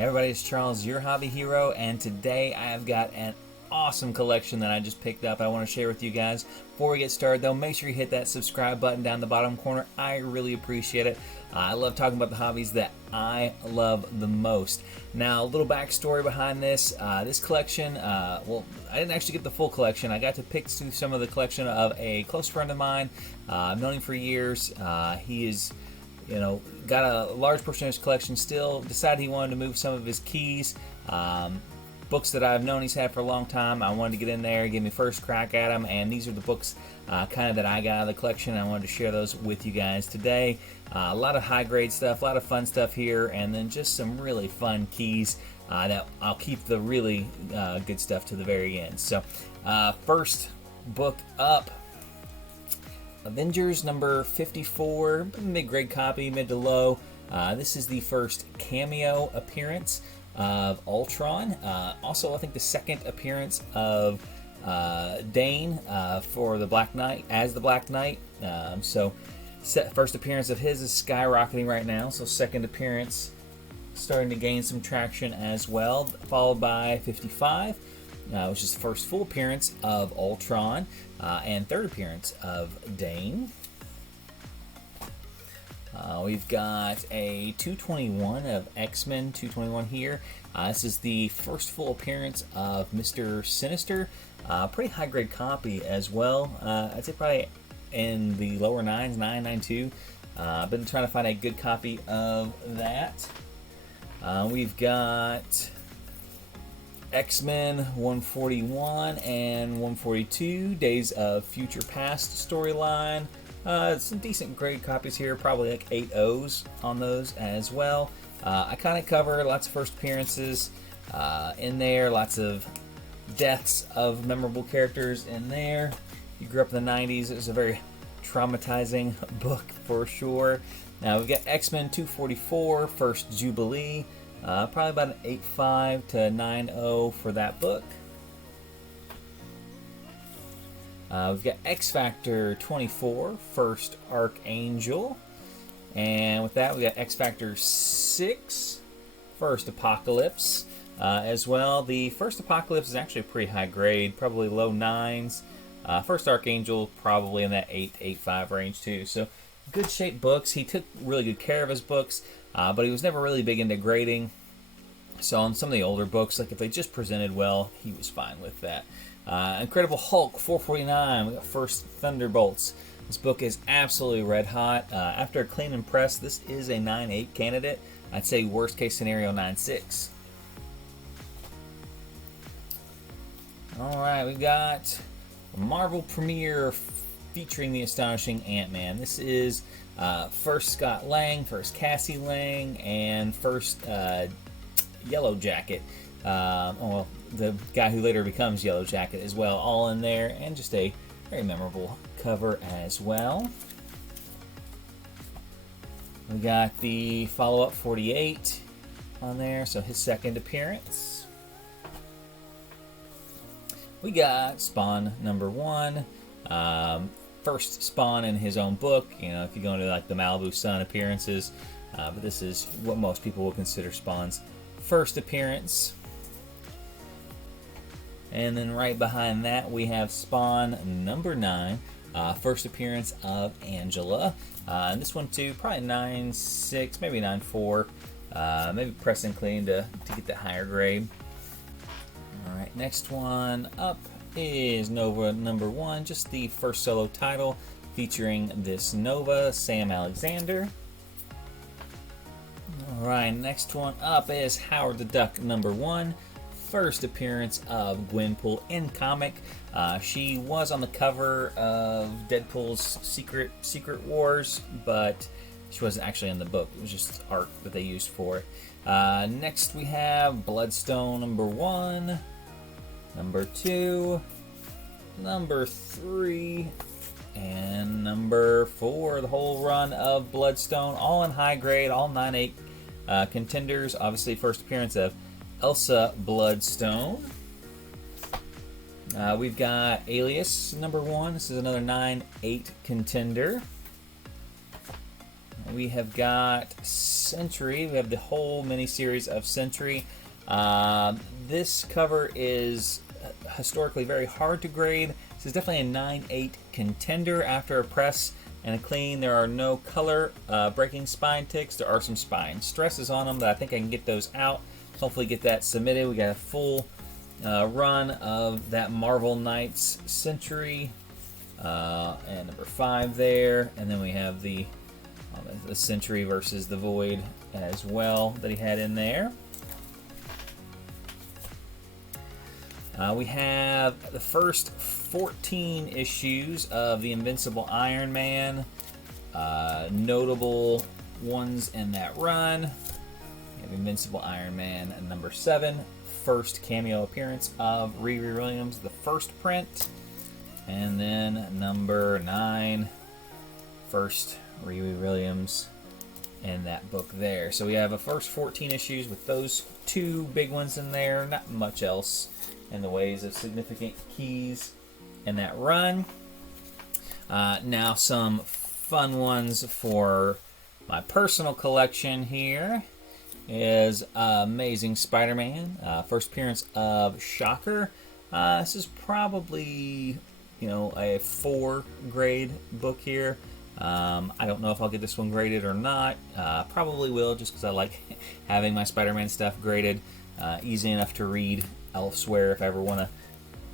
Everybody, it's Charles, your hobby hero, and today I have got an awesome collection that I just picked up I want to share with you guys. Before we get started though, make sure you hit that subscribe button down the bottom corner. I really appreciate it. I love talking about the hobbies that I love the most. Now, a little backstory behind this. This collection, well, I didn't actually get the full collection. I got to pick through some of the collection of a close friend of mine. I've known him for years. He is, got a large portion of his collection still. Decided he wanted to move some of his keys. Books that I've known he's had for a long time. I wanted to get in there, give me first crack at them, and these are the books kind of that I got out of the collection. I wanted to share those with you guys today. A lot of high grade stuff, a lot of fun stuff here, and then just some really fun keys that I'll keep the really good stuff to the very end. So first book up, Avengers Number 54, mid-grade copy, mid to low. This is the first cameo appearance of Ultron. Also, I think the second appearance of Dane for the Black Knight, as the Black Knight. First appearance of his is skyrocketing right now, so second appearance starting to gain some traction as well, followed by 55, which is the first full appearance of Ultron, and third appearance of Dane. We've got a 221 of X-Men 221 here. This is the first full appearance of Mr. Sinister. Pretty high grade copy as well. I'd say probably in the lower 9s, 992. Been trying to find a good copy of that. We've got X-Men 141 and 142, Days of Future Past storyline. Some decent grade copies here, probably like 8 O's on those as well. I kind of cover lots of first appearances in there, lots of deaths of memorable characters in there. You grew up in the 90s, it was a very traumatizing book for sure. Now we've got X-Men 244, First Jubilee, probably about an 8.5 to 9.0 for that book. We've got X Factor 24, First Archangel. And with that, we got X Factor 6, First Apocalypse. As well, the First Apocalypse is actually a pretty high grade, probably low 9s. First Archangel, probably in that 8 to 8.5 range too. So, good shaped books. He took really good care of his books, but he was never really big into grading. So, on some of the older books, like if they just presented well, he was fine with that. Incredible Hulk 449, we got First Thunderbolts. This book is absolutely red hot. After a clean and press, this is a 9.8 candidate. I'd say worst case scenario 9.6. Alright, we've got Marvel Premiere featuring the astonishing Ant-Man. This is first Scott Lang, first Cassie Lang, and first Yellow Jacket. The guy who later becomes Yellow Jacket as well, all in there, and just a very memorable cover as well. We got the follow-up 48 on there, so his second appearance. We got Spawn number 1, first Spawn in his own book. If you go into like the Malibu Sun appearances, but this is what most people will consider Spawn's first appearance. And then right behind that, we have Spawn number 9, first appearance of Angela. And this one too, probably 9.6, maybe 9.4, maybe press and clean to get the higher grade. All right, next one up is Nova number 1, just the first solo title featuring this Nova, Sam Alexander. All right, next one up is Howard the Duck number 1. First appearance of Gwenpool in comic. She was on the cover of Deadpool's Secret Wars, but she wasn't actually in the book. It was just art that they used for it. Next we have Bloodstone number 1, number 2, number 3, and number 4. The whole run of Bloodstone, all in high grade, all 9.8 contenders. Obviously, first appearance of Elsa Bloodstone. We've got Alias number 1. This is another 9.8 contender. we have got Sentry. We have the whole miniseries of Sentry. This cover is historically very hard to grade. This is definitely a 9/8 contender after a press and a clean. There are no color breaking spine ticks. There are some spine stresses on them, but I think I can get those out. Hopefully get that submitted. We got a full run of that Marvel Knights Sentry and number 5 there, and then we have the Sentry versus the Void as well that he had in there. We have the first 14 issues of the Invincible Iron Man. Notable ones in that run. We have Invincible Iron Man number 7. First cameo appearance of Riri Williams, the first print. And then number 9. First Riri Williams in that book there. So we have a first 14 issues with those 2 big ones in there. Not much else in the ways of significant keys in that run. Now some fun ones for my personal collection here is Amazing Spider-Man. First appearance of Shocker. This is probably, a 4 grade book here. I don't know if I'll get this one graded or not. Probably will, just because I like having my Spider-Man stuff graded. Easy enough to read elsewhere if I ever want to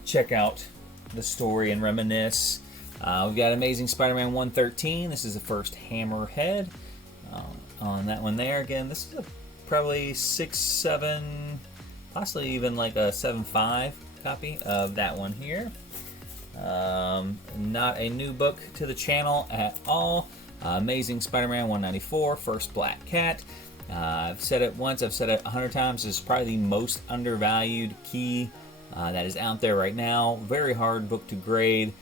check out the story and reminisce. We've got Amazing Spider-Man 113. This is the first Hammerhead on that one there. Again, this is probably 6, 7, possibly even like a 7.5 copy of that one here. Not a new book to the channel at all. Amazing Spider-Man 194, first Black Cat. I've said it once, I've said it 100 times. This is probably the most undervalued key that is out there right now. Very hard book to grade.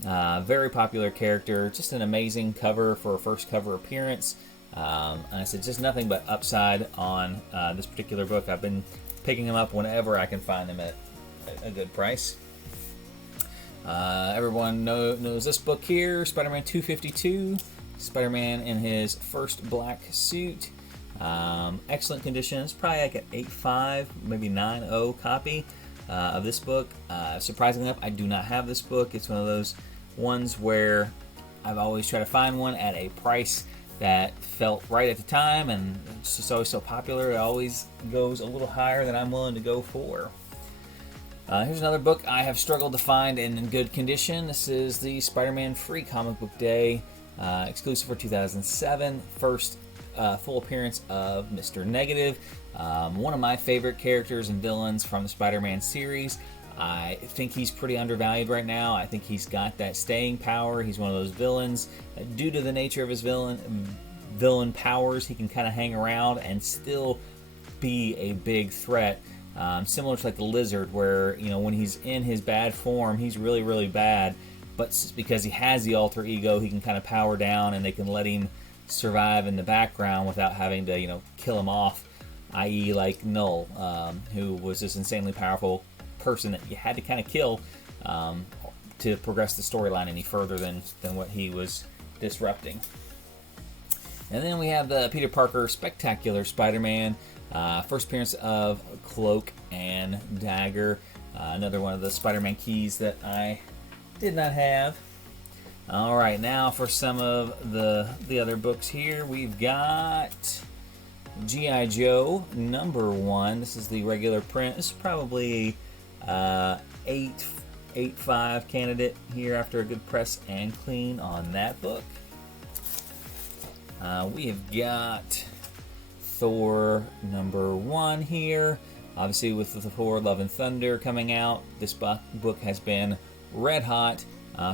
Very popular character. Just an amazing cover for a first cover appearance. And I said just nothing but upside on this particular book. I've been picking them up whenever I can find them at a good price. Everyone knows this book here, Spider-Man 252. Spider-Man in his first black suit. Excellent condition. It's probably like an 8.5, maybe 9.0 copy of this book. Surprisingly enough, I do not have this book. It's one of those ones where I've always tried to find one at a price that felt right at the time, and it's just always so popular. It always goes a little higher than I'm willing to go for. Here's another book I have struggled to find in good condition. This is the Spider-Man Free Comic Book Day, exclusive for 2007. First full appearance of Mr. Negative, one of my favorite characters and villains from the Spider-Man series. I think he's pretty undervalued right now. I think he's got that staying power. He's one of those villains. Due to the nature of his villain powers, he can kind of hang around and still be a big threat. Similar to like the Lizard, where when he's in his bad form, he's really, really bad. But because he has the alter ego, he can kind of power down, and they can let him survive in the background without having to kill him off. I.e., like Null, who was this insanely powerful person that you had to kind of kill to progress the storyline any further than what he was disrupting. And then we have the Peter Parker Spectacular Spider-Man, first appearance of Cloak and Dagger, another one of the Spider-Man keys that I did not have. All right, now for some of the other books here, we've got G.I. Joe number 1. This is the regular print. This is probably 8.5 candidate here after a good press and clean on that book. We have got Thor number 1 here. Obviously with the Thor Love and Thunder coming out, this book has been red hot.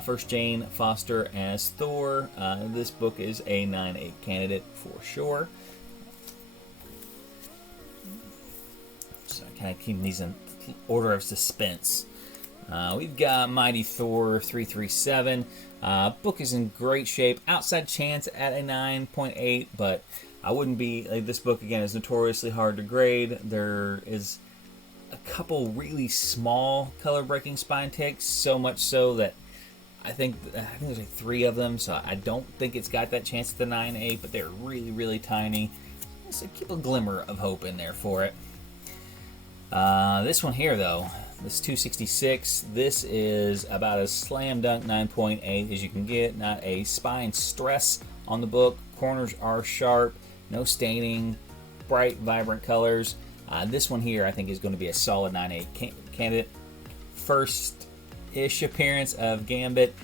First Jane Foster as Thor. This book is a 9.8 candidate for sure. So I kind of keep these in order of suspense. We've got Mighty Thor 337. Book is in great shape. Outside chance at a 9.8, but I wouldn't be this book again is notoriously hard to grade. There is a couple really small color breaking spine ticks, so much so that I think there's like 3 of them, so I don't think it's got that chance at the 9.8, but they're really, really tiny. So keep a glimmer of hope in there for it. This one here, though, this 266, this is about as slam dunk 9.8 as you can get. Not a spine stress on the book. Corners are sharp, no staining, bright, vibrant colors. This one here, I think, is going to be a solid 9.8 candidate. First-ish appearance of Gambit,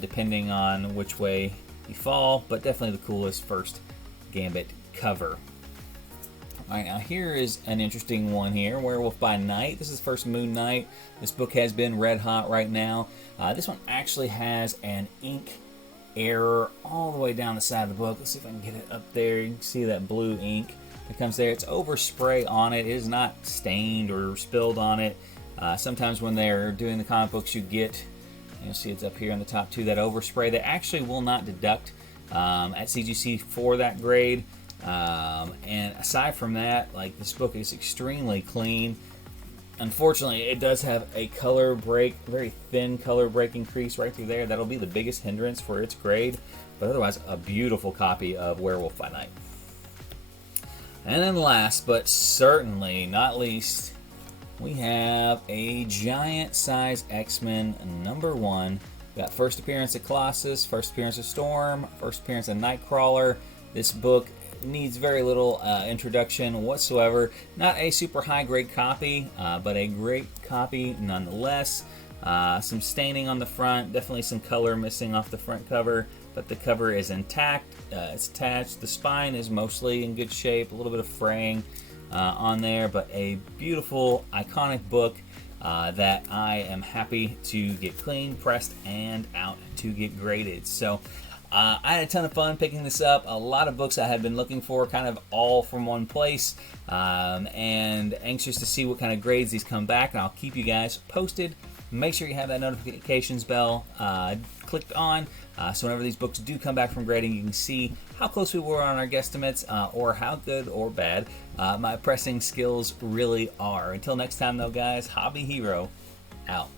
depending on which way you fall, but definitely the coolest first Gambit cover. Alright, now here is an interesting one here, Werewolf by Night. This is first Moon Knight. This book has been red hot right now. This one actually has an ink error all the way down the side of the book. Let's see if I can get it up there. You can see that blue ink that comes there. It's overspray on it. It is not stained or spilled on it. Sometimes when they're doing the comic books, you get, you'll see it's up here on the top too, that overspray. They actually will not deduct at CGC for that grade. And aside from that, like, this book is extremely clean. Unfortunately, it does have a color break, very thin color breaking crease right through there. That'll be the biggest hindrance for its grade, but otherwise a beautiful copy of Werewolf by Night. And then last, but certainly not least, we have a giant size X-Men number 1. We got first appearance of Colossus, first appearance of Storm, first appearance of Nightcrawler. This book needs very little introduction whatsoever. Not a super high grade copy, but a great copy nonetheless. Some staining on the front, definitely some color missing off the front cover, but the cover is intact. It's attached. The spine is mostly in good shape, a little bit of fraying on there, but a beautiful, iconic book that I am happy to get clean, pressed, and out to get graded. So I had a ton of fun picking this up. A lot of books I had been looking for, kind of all from one place, and anxious to see what kind of grades these come back, and I'll keep you guys posted. Make sure you have that notifications bell clicked on, so whenever these books do come back from grading, you can see how close we were on our guesstimates, or how good or bad my pressing skills really are. Until next time, though, guys, Hobby Hero out.